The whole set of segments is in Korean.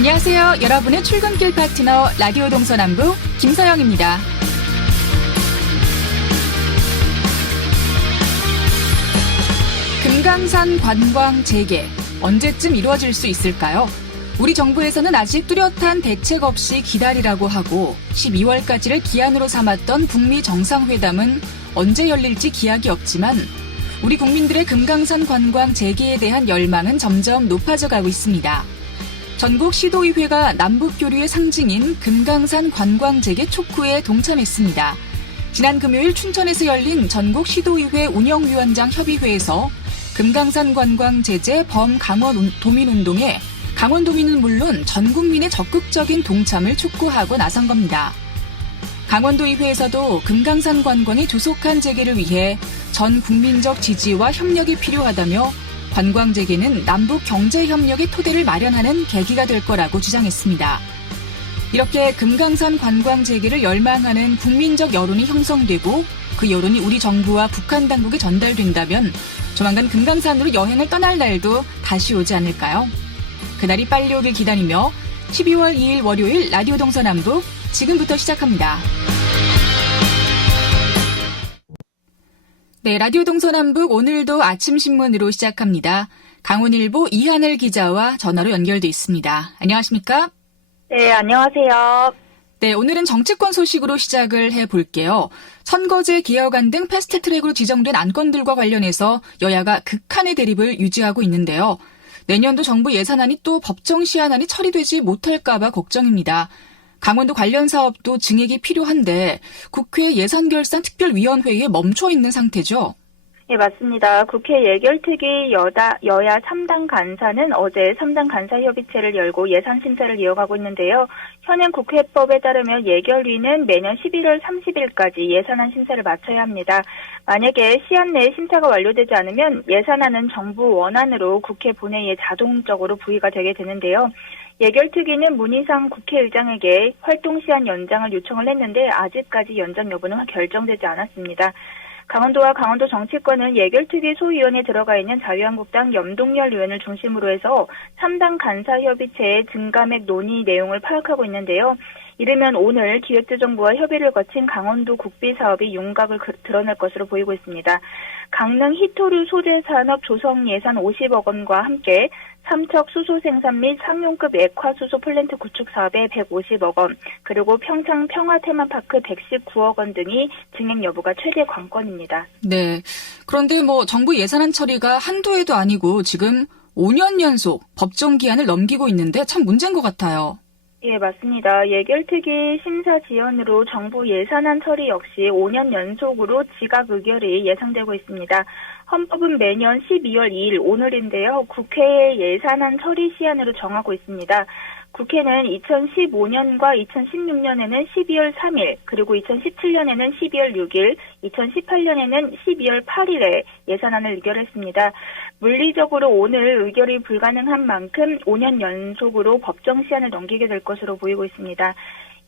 안녕하세요. 여러분의 출근길 파트너 라디오 동서남북 김서영입니다. 금강산 관광 재개 언제쯤 이루어질 수 있을까요? 우리 정부에서는 아직 뚜렷한 대책 없이 기다리라고 하고 12월까지를 기한으로 삼았던 북미 정상회담은 언제 열릴지 기약이 없지만 우리 국민들의 금강산 관광 재개에 대한 열망은 점점 높아져 가고 있습니다. 전국 시도의회가 남북교류의 상징인 금강산 관광 재개 촉구에 동참했습니다. 지난 금요일 춘천에서 열린 전국 시도의회 운영위원장 협의회에서 금강산 관광 제재 범강원 도민운동에 강원도민은 물론 전 국민의 적극적인 동참을 촉구하고 나선 겁니다. 강원도의회에서도 금강산 관광의 조속한 재개를 위해 전 국민적 지지와 협력이 필요하다며 관광 재개는 남북 경제 협력의 토대를 마련하는 계기가 될 거라고 주장했습니다. 이렇게 금강산 관광 재개를 열망하는 국민적 여론이 형성되고 그 여론이 우리 정부와 북한 당국에 전달된다면 조만간 금강산으로 여행을 떠날 날도 다시 오지 않을까요? 그날이 빨리 오길 기다리며 12월 2일 월요일 라디오 동서남북 지금부터 시작합니다. 네, 라디오 동서남북 오늘도 아침 신문으로 시작합니다. 강원일보 이하늘 기자와 전화로 연결돼 있습니다. 안녕하십니까? 네, 안녕하세요. 네, 오늘은 정치권 소식으로 시작을 해볼게요. 선거제 개혁안 등 패스트트랙으로 지정된 안건들과 관련해서 여야가 극한의 대립을 유지하고 있는데요. 내년도 정부 예산안이 또 법정 시한안이 처리되지 못할까 봐 걱정입니다. 강원도 관련 사업도 증액이 필요한데 국회 예산결산특별위원회에 멈춰 있는 상태죠? 네, 맞습니다. 국회 예결특위 여야 3당 간사는 어제 3당 간사협의체를 열고 예산 심사를 이어가고 있는데요. 현행 국회법에 따르면 예결위는 매년 11월 30일까지 예산안 심사를 마쳐야 합니다. 만약에 시한 내에 심사가 완료되지 않으면 예산안은 정부 원안으로 국회 본회의에 자동적으로 부의가 되게 되는데요. 예결특위는 문희상 국회의장에게 활동시한 연장을 요청을 했는데 아직까지 연장 여부는 결정되지 않았습니다. 강원도와 강원도 정치권은 예결특위 소위원회에 들어가 있는 자유한국당 염동열 의원을 중심으로 해서 3당 간사협의체의 증감액 논의 내용을 파악하고 있는데요. 이르면 오늘 기획재정부와 협의를 거친 강원도 국비 사업이 윤곽을 드러낼 것으로 보이고 있습니다. 강릉 히토류 소재 산업 조성 예산 50억 원과 함께 삼척 수소 생산 및 상용급 액화수소 플랜트 구축 사업에 150억 원, 그리고 평창 평화 테마파크 119억 원 등이 증액 여부가 최대 관건입니다. 네. 그런데 정부 예산안 처리가 한두 해도 아니고 지금 5년 연속 법정 기한을 넘기고 있는데 참 문제인 것 같아요. 예, 맞습니다. 예결특위 심사 지연으로 정부 예산안 처리 역시 5년 연속으로 지각 의결이 예상되고 있습니다. 헌법은 매년 12월 2일 오늘인데요. 국회의 예산안 처리 시한으로 정하고 있습니다. 국회는 2015년과 2016년에는 12월 3일, 그리고 2017년에는 12월 6일, 2018년에는 12월 8일에 예산안을 의결했습니다. 물리적으로 오늘 의결이 불가능한 만큼 5년 연속으로 법정 시한을 넘기게 될 것으로 보이고 있습니다.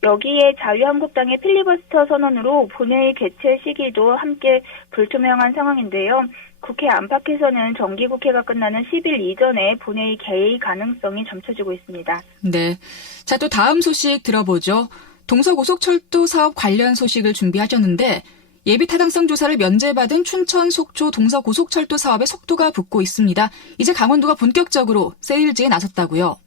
여기에 자유한국당의 필리버스터 선언으로 본회의 개최 시기도 함께 불투명한 상황인데요. 국회 안팎에서는 정기국회가 끝나는 10일 이전에 본회의 개의 가능성이 점쳐지고 있습니다. 네. 자, 또 다음 소식 들어보죠. 동서고속철도 사업 관련 소식을 준비하셨는데 예비 타당성 조사를 면제받은 춘천 속초 동서고속철도 사업의 속도가 붙고 있습니다. 이제 강원도가 본격적으로 세일즈에 나섰다고요?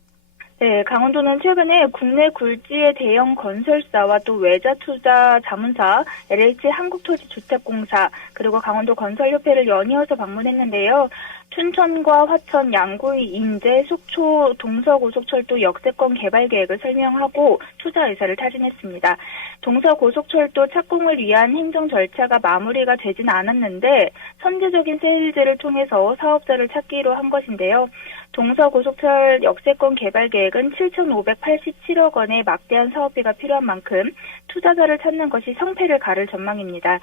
네, 강원도는 최근에 국내 굴지의 대형 건설사와 또 외자 투자 자문사, LH 한국토지주택공사, 그리고 강원도 건설협회를 연이어서 방문했는데요. 춘천과 화천, 양구의 인제, 속초, 동서고속철도 역세권 개발 계획을 설명하고 투자 의사를 타진했습니다. 동서고속철도 착공을 위한 행정 절차가 마무리가 되지는 않았는데 선제적인 세일즈를 통해서 사업자를 찾기로 한 것인데요. 동서고속철 역세권 개발 계획은 7,587억 원의 막대한 사업비가 필요한 만큼 투자자를 찾는 것이 성패를 가를 전망입니다.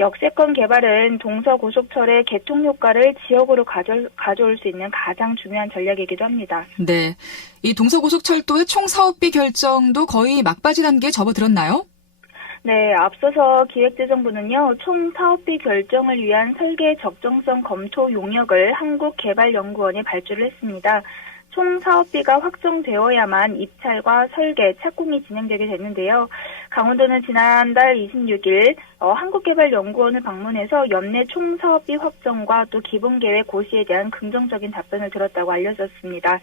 역세권 개발은 동서고속철의 개통 효과를 지역으로 가져올 수 있는 가장 중요한 전략이기도 합니다. 네, 이 동서고속철도의 총 사업비 결정도 거의 막바지 단계에 접어들었나요? 네, 앞서서 기획재정부는요, 총 사업비 결정을 위한 설계 적정성 검토 용역을 한국개발연구원에 발주를 했습니다. 총 사업비가 확정되어야만 입찰과 설계, 착공이 진행되게 됐는데요. 강원도는 지난달 26일 한국개발연구원을 방문해서 연내 총 사업비 확정과 또 기본계획 고시에 대한 긍정적인 답변을 들었다고 알려졌습니다.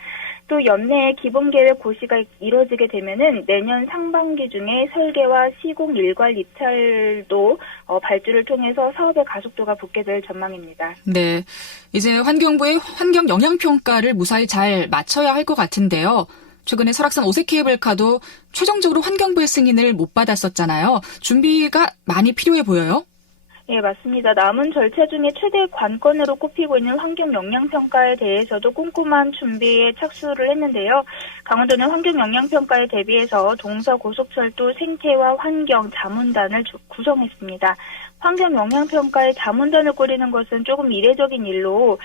또 연내에 기본계획 고시가 이루어지게 되면은 내년 상반기 중에 설계와 시공 일괄 입찰도 발주를 통해서 사업의 가속도가 붙게 될 전망입니다. 네. 이제 환경부의 환경 영향평가를 무사히 잘 마쳐야 할 것 같은데요. 최근에 설악산 오색 케이블카도 최종적으로 환경부의 승인을 못 받았었잖아요. 준비가 많이 필요해 보여요? 예, 맞습니다. 남은 절차 중에 최대 관건으로 꼽히고 있는 환경 영향 평가에 대해서도 꼼꼼한 준비에 착수를 했는데요. 강원도는 환경 영향 평가에 대비해서 동서고속철도 생태와 환경 자문단을 구성했습니다. 환경 영향 평가에 자문단을 꾸리는 것은 조금 이례적인 일로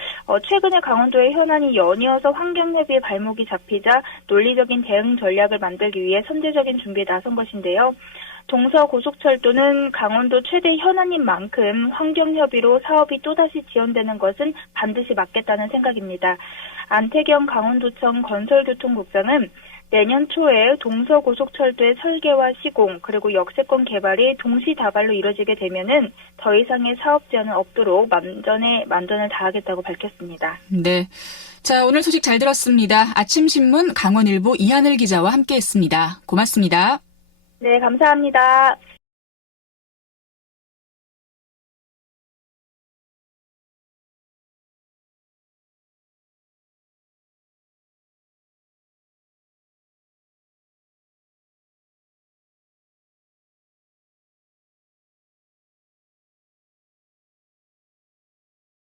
최근에 강원도의 현안이 연이어서 환경협의의 발목이 잡히자 논리적인 대응 전략을 만들기 위해 선제적인 준비에 나선 것인데요. 동서고속철도는 강원도 최대 현안인 만큼 환경협의로 사업이 또다시 지연되는 것은 반드시 막겠다는 생각입니다. 안태경 강원도청 건설교통국장은 내년 초에 동서고속철도의 설계와 시공 그리고 역세권 개발이 동시다발로 이뤄지게 되면은 더 이상의 사업 지연은 없도록 만전을 다하겠다고 밝혔습니다. 네. 자, 오늘 소식 잘 들었습니다. 아침신문 강원일보 이하늘 기자와 함께했습니다. 고맙습니다. 네, 감사합니다.